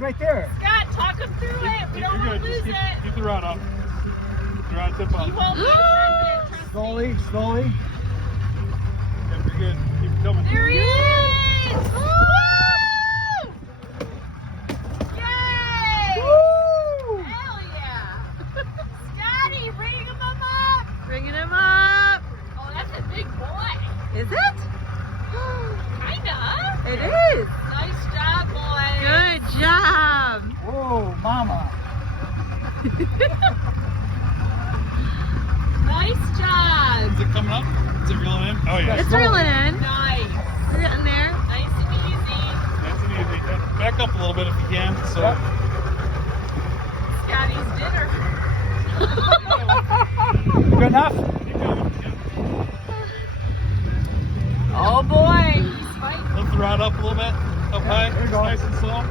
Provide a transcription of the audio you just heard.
right there. Scott, talk him through it. We don't want to lose it. Keep the rod up. The rod tip up. He won't lose it. Trust me. Slowly, slowly. Yeah, pretty good. Keep coming. There he is! Woo! Yay! Woo! Hell yeah! Scotty, bringing him up! Bringing him up. Oh, that's a big boy. Is it? Kinda. It is. Nice job, boy. Good job. Whoa, mama. Nice job. Is it coming up? Is it reeling in? Oh yeah. It's reeling in. Nice. It's getting there. Nice and easy. Nice and easy. Back up a little bit if you can. So. Yep. Scotty's dinner. Good enough? Keep going. Yeah. Oh boy, he's fighting. Lift the rod up a little bit. Up high. there you go. Nice and slow.